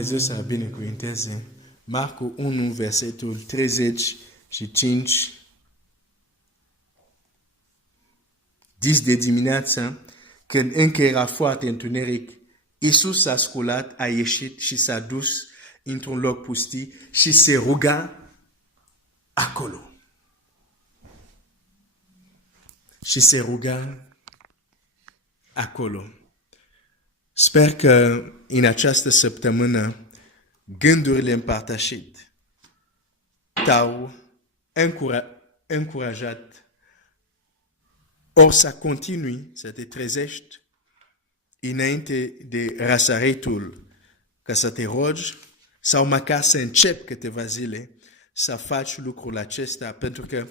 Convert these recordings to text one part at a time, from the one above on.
Dumnezeu să binecuvinteze. Marcu 1, versetul 35. 10 de dimineață, când încă era foarte întuneric, Iisus s-a sculat, a ieșit și s-a dus într-un loc pustiu și se ruga acolo. Și se ruga acolo. Sper că în această săptămână gândurile împărtășite te-au încurajat ori să continui să te trezești înainte de răsăritul ca să te rogi sau măcar să începi câteva zile să faci lucrul acesta, pentru că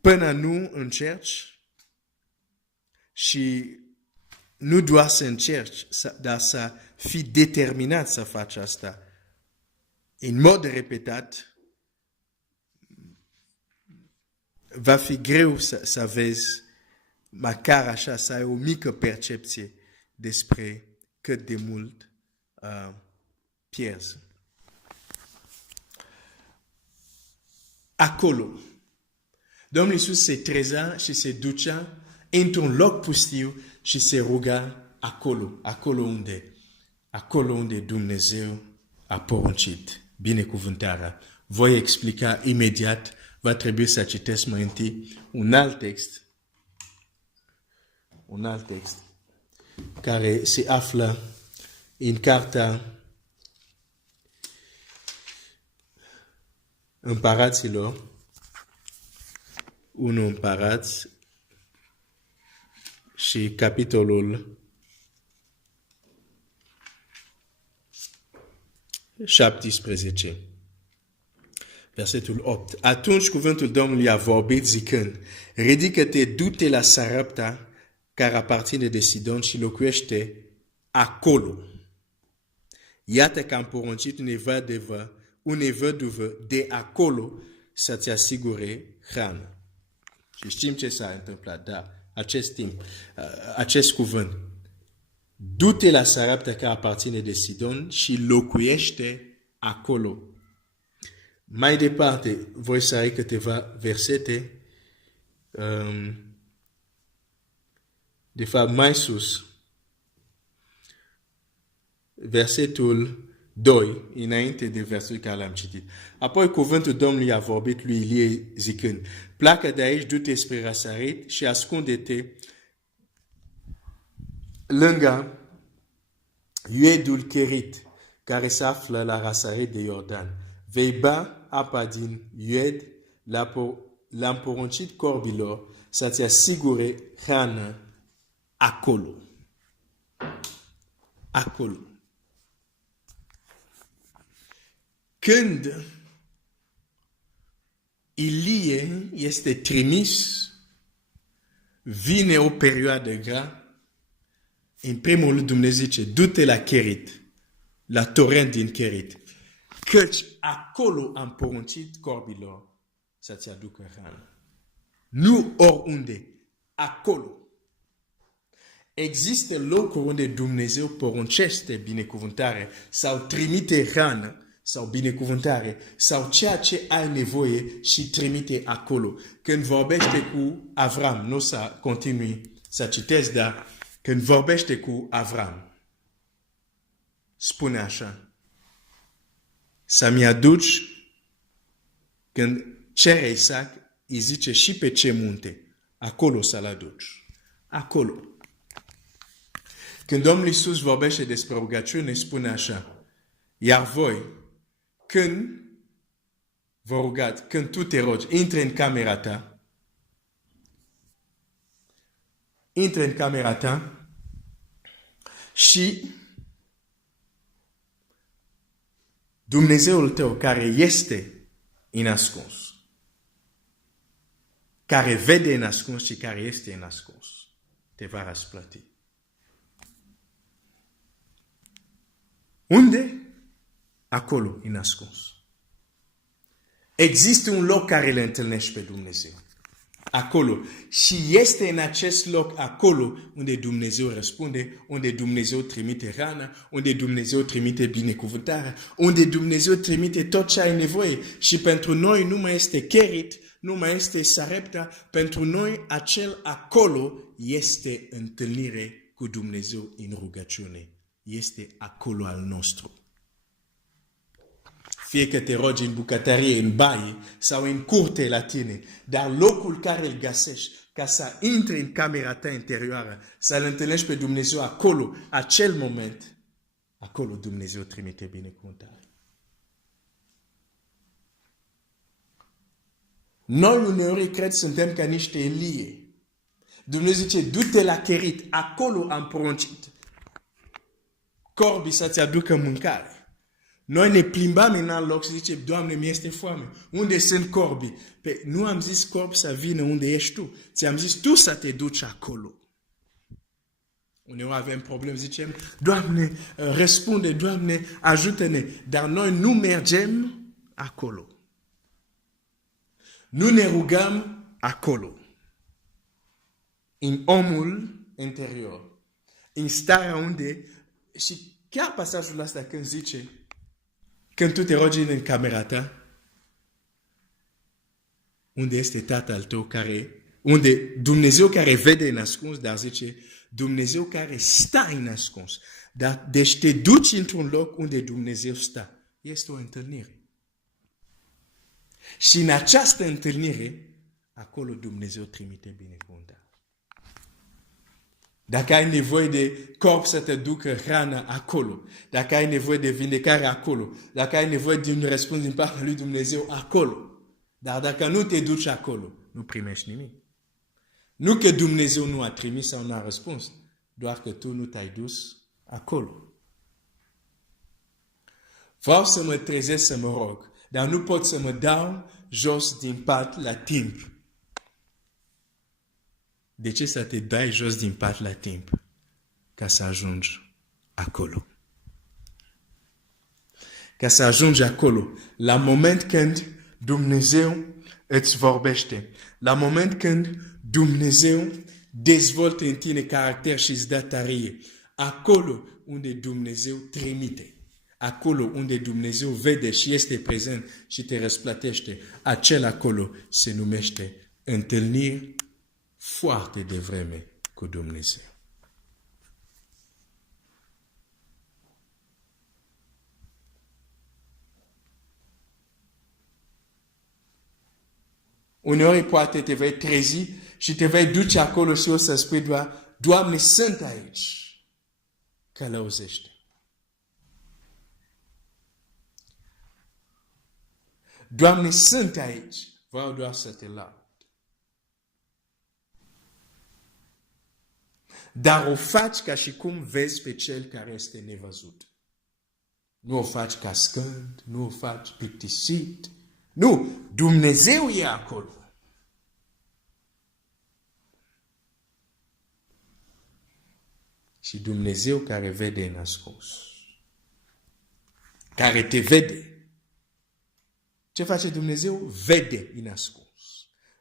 până nu încerci și nu doar să încerci, dar să fii determinat să faci asta în mod repetat, va fi greu să vezi, măcar așa, să ai o mică percepție despre cât de mult pierzi. Acolo, Domnul Iisus se trezea și se ducea într-un loc pustiu și se ruga acolo unde Dumnezeu a poruncit binecuvântarea. Voi explica imediat, va trebui să citesc mai întâi un alt text care se află în cartea Împăraților, 1 Împărați și capitolul 17, versetul 8. Atunci cuvântul Domnului a vorbit zicând: ridică-te, du-te la Sarepta, care aparține de Sidon, și locuiește acolo. Iată că am poruncit unei văduvă de acolo să-ți asigure hrană. Și știm ce s-a întâmplat, da, acest cuvânt. Du-te la Sarepta, care aparține de Sidon, și locuiește acolo. Mai departe, voi să ai câteva versete, de fapt mai sus, versetul 2, înainte de versetul care l-am citit. Apoi cuvântul Domnului a vorbit lui Ilie zicând: pleacă de aici, du-te spre răsărit și ascunde-te lângă Iuedul Cherit, care se află la răsărit de Iordan. Vei bea apa din Iued, l-am poruncit corbilor să-ți asigure hrană acolo. Acolo. Când Ilie este trimis, vine o perioadă grea. În primul rând Dumnezeu zice: du-te la Cherit, la torent din Cherit, căci acolo am poruncit corbilor să-ți aducă hrană. Nu oriunde, acolo. Există locuri unde Dumnezeu poruncește binecuvântare sau trimite hrană sau binecuvântare sau ceea ce ai nevoie și trimite acolo. Când vorbește cu Avram, nu o să continui să citesc, dar când vorbește cu Avram, spune așa: să-mi aduci, când cere Isaac, îi zice și pe ce munte, acolo să-l aduci. Acolo. Când Domnul Iisus vorbește despre rugăciune, spune așa: iar voi, când vă rugați, când tu te rogi, intre în camera ta, și Dumnezeul tău, care este în ascuns, care vede în ascuns și care este în ascuns, te va răsplăti. Unde? Acolo, în ascuns. Există un loc care le întâlnești pe Dumnezeu. acolo. Și este în acest loc acolo unde Dumnezeu răspunde, unde Dumnezeu trimite rana, unde Dumnezeu trimite binecuvântarea, unde Dumnezeu trimite tot ce ai nevoie. Și pentru noi nu mai este Kerit, nu mai este Sarepta, pentru noi acel acolo este întâlnire cu Dumnezeu în rugăciune. Este acolo al nostru. Fie că te rogi în bucătărie, în baie sau în curte la tine, dar locul care îl găsești ca să intri în camera ta interioară, să-L întâlnești pe Dumnezeu acolo, acel moment, acolo Dumnezeu trimite binecuvântare. Noi uneori cred suntem ca niște Elie. Dumnezeu zice, du-te la Kerit, acolo am poruncit corbii să-ți aducă mâncare. Noi ne plimbam în alt loc și zicem, Doamne, mi-este foame. Unde sunt corbii? Nu am zis corbi să vină unde ești tu. Ți-am zis tu să te duci acolo. Uneori avem probleme, zicem, Doamne, răspunde, Doamne, ajută-ne. Dar noi nu mergem acolo. Nu ne rugăm acolo. În omul interior. În starea unde, și chiar pasajul ăsta când zice, când tu te rogi în camera ta, unde este Tatăl tău unde Dumnezeu care vede în ascuns, dar zice, Dumnezeu care stă în ascuns. Deci te duci într-un loc unde Dumnezeu stă. Este o întâlnire. Și în această întâlnire, acolo Dumnezeu trimite binecuvântare. Dacă ai nevoie de corp să te ducă hrana acolo, dacă ai nevoie de vindecare acolo, dacă ai nevoie de un răspuns din partea lui Dumnezeu acolo, dar dacă nu te duci acolo, nu primești nimic. Nu că Dumnezeu nu a trimis sau nu a răspuns, doar că tu nu te-ai dus acolo. Vreau să mă trezesc să mă rog, dar nu pot să mă dau jos din pat la timp. De ce să te dai jos din pat la timp? Ca să ajungi acolo. Ca să ajungi acolo. La moment când Dumnezeu îți vorbește. La moment când Dumnezeu dezvoltă în tine caracter și îți dă tărie. Acolo unde Dumnezeu trimite. Acolo unde Dumnezeu vede și este prezent și te răsplătește. Acel acolo se numește întâlniri foarte devreme cu Dumnezeu. Uneori poate te vei trezi și te vei duce acolo și o să spui doar, Doamne, sunt aici. Călăuzește. Doamne, sunt aici. Vreau doar să te laud. Dar o faci ca și cum vezi pe cel care este nevăzut. Nu o faci cascând, nu o faci plictisit. Nu, Dumnezeu e acolo. Și Dumnezeu care vede în ascuns. Care te vede. Ce face Dumnezeu? Vede în ascuns.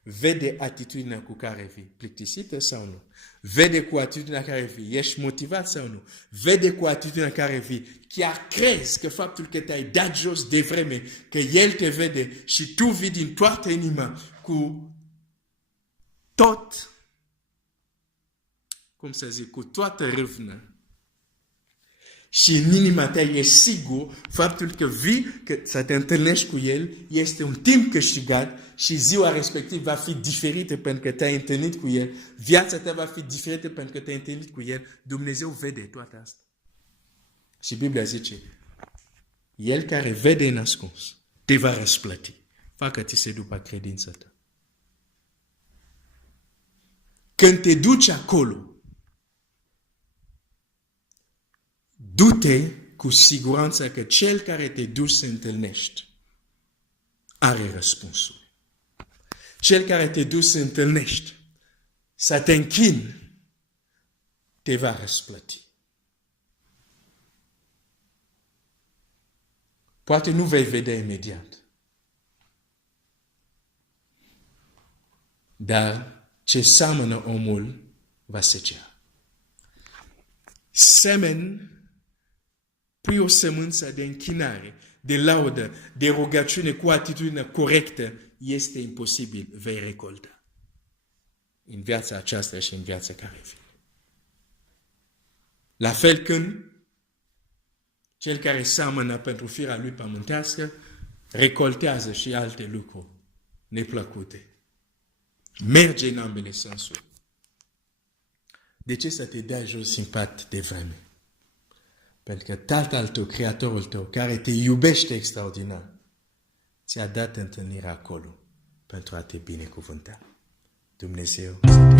Vede atitudinea cu care vii. Plictisită sau nu? Vede cu atitudinea care vii. Ești motivat sau nu? Vede cu atitudinea care vii. Chiar crezi că faptul că te-ai dat jos de vreme, că El te vede și tu vii din toată inima cu tot, cum să zic, cu toată râvnă. Și în inima ta e sigur faptul că vii, că să te întâlnești cu El, este un timp câștigat și ziua respectivă va fi diferită pentru că te-ai întâlnit cu El. Viața ta va fi diferită pentru că te-ai întâlnit cu El. Dumnezeu vede toate astea. Și Biblia zice, El care vede în ascuns, te va răsplăti. Facă-ți-se după credința ta. Când te duci acolo, du-te cu siguranță că cel care te duci să întâlnești are răspunsul. Cel care te duci să întâlnești, să te închini, te va răsplăti. Poate nu vei vedea imediat. dar ce seamănă omul va secea. Semeni pui o sămânță de închinare, de laudă, de rugăciune cu atitudine corectă, este imposibil, vei recolta. În viața aceasta și în viața care vine. La fel când cel care seamănă pentru firea lui pământească recoltează și alte lucruri neplăcute. Merge în ambele sensuri. De ce să te dea jos în pat de vreme? Pentru că Tatăl tău, Creatorul tău, care te iubește extraordinar, ți-a dat întâlnirea acolo pentru a te binecuvânta. Dumnezeu să te